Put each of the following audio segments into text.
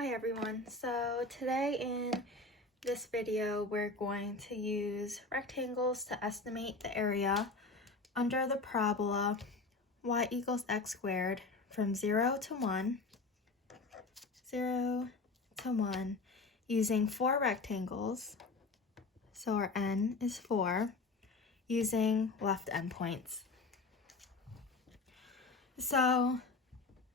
Hi everyone, so today in this video we're going to use rectangles to estimate the area under the parabola y equals x squared from 0 to 1, 0 to 1 using 4 rectangles, so our n is 4, using left endpoints. So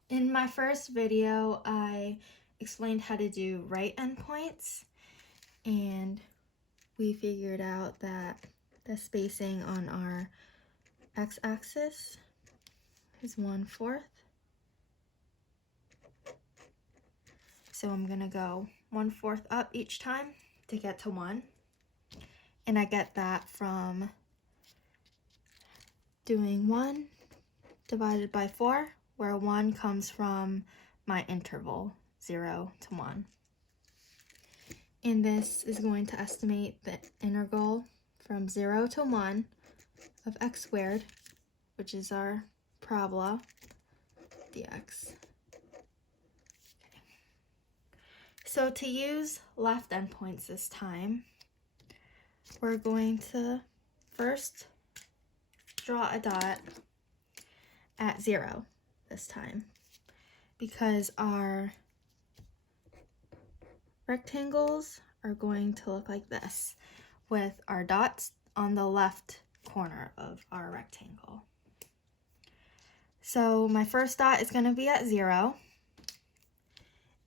in my first video I explained how to do right endpoints, and we figured out that the spacing on our x-axis is 1/4. So I'm gonna go 1/4 up each time to get to 1. And I get that from doing 1 divided by 4, where 1 comes from my interval, 0 to 1. And this is going to estimate the integral from 0 to 1 of x squared, which is our parabola, dx. So to use left endpoints this time, we're going to first draw a dot at 0 this time, because our rectangles are going to look like this, with our dots on the left corner of our rectangle. So my first dot is going to be at 0,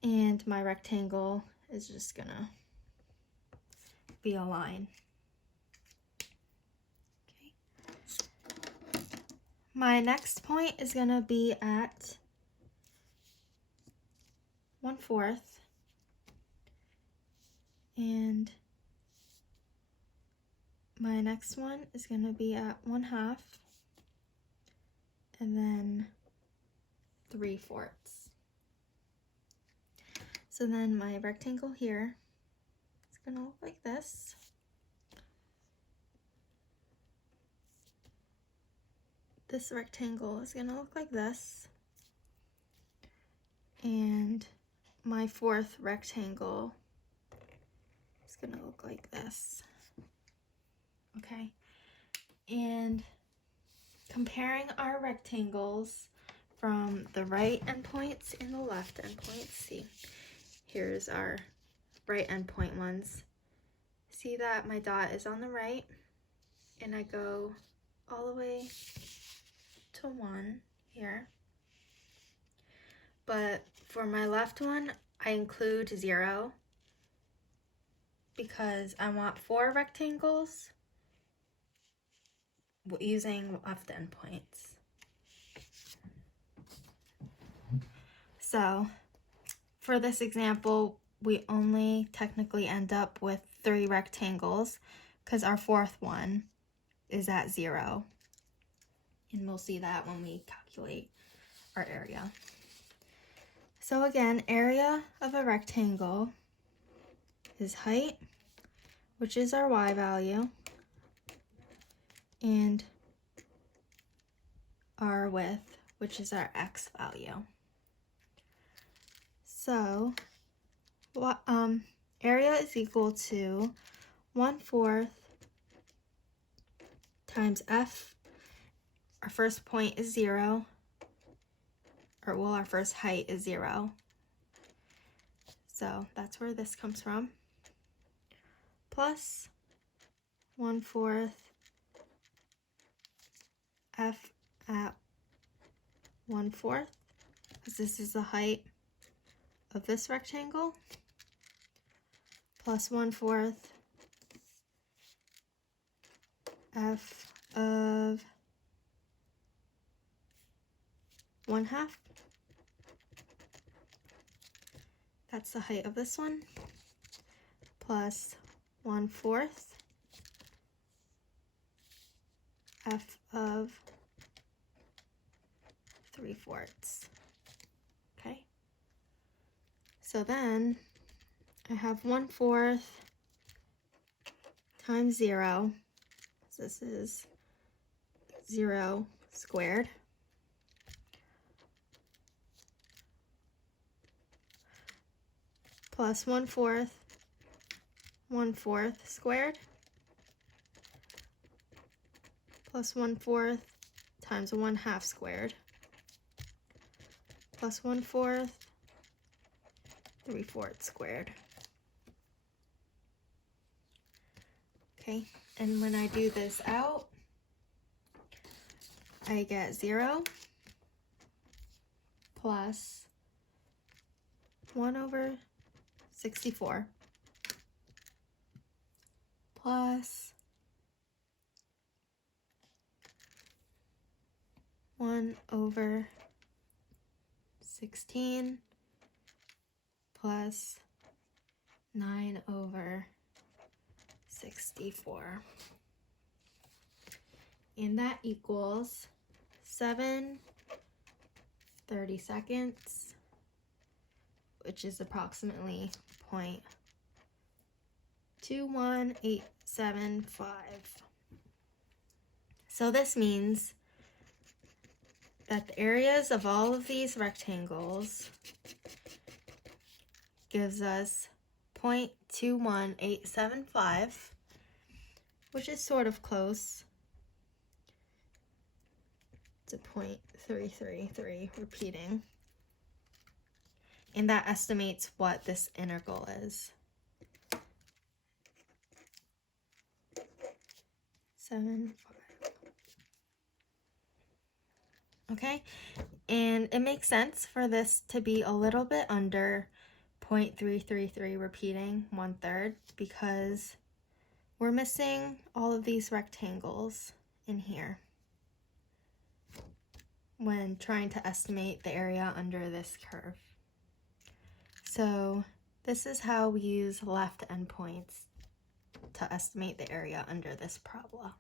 and my rectangle is just going to be a line. Okay. My next point is going to be at 1/4, and my next one is going to be at 1/2, and then 3/4. So then my rectangle here is going to look like this. This rectangle is going to look like this. And my 4th rectangle is going to look like this. Okay. And comparing our rectangles from the right endpoints and the left endpoints, see, here's our right endpoint ones. See that my dot is on the right, and I go all the way to 1 here. But for my left one, I include 0 because I want 4 rectangles using left endpoints. So for this example, we only technically end up with 3 rectangles because our 4th one is at 0. And we'll see that when we calculate our area. So again, area of a rectangle is height, which is our y value, and our width, which is our x value. So area is equal to 1/4 times f. Our first point is 0, or well, our first height is 0. So that's where this comes from. Plus 1/4 f at 1/4, because this is the height of this rectangle, plus 1/4 f of 1/2. That's the height of this one, plus 1/4 f of 3/4. Okay. So then I have 1/4 times 0. So this is 0 squared. plus 1/4 squared plus 1/4 times 1/2 squared plus 1/4 3/4 squared. Okay, and when I do this out, I get 0 plus 1/64 plus 1/16 plus 9/64. And that equals 7/32, which is approximately 0.21875. So this means that the areas of all of these rectangles gives us 0.21875, which is sort of close to 0.333 repeating. And that estimates what this integral is. 7, 5. Okay, and it makes sense for this to be a little bit under 0.333 repeating 1/3 because we're missing all of these rectangles in here when trying to estimate the area under this curve. So this is how we use left endpoints to estimate the area under this parabola.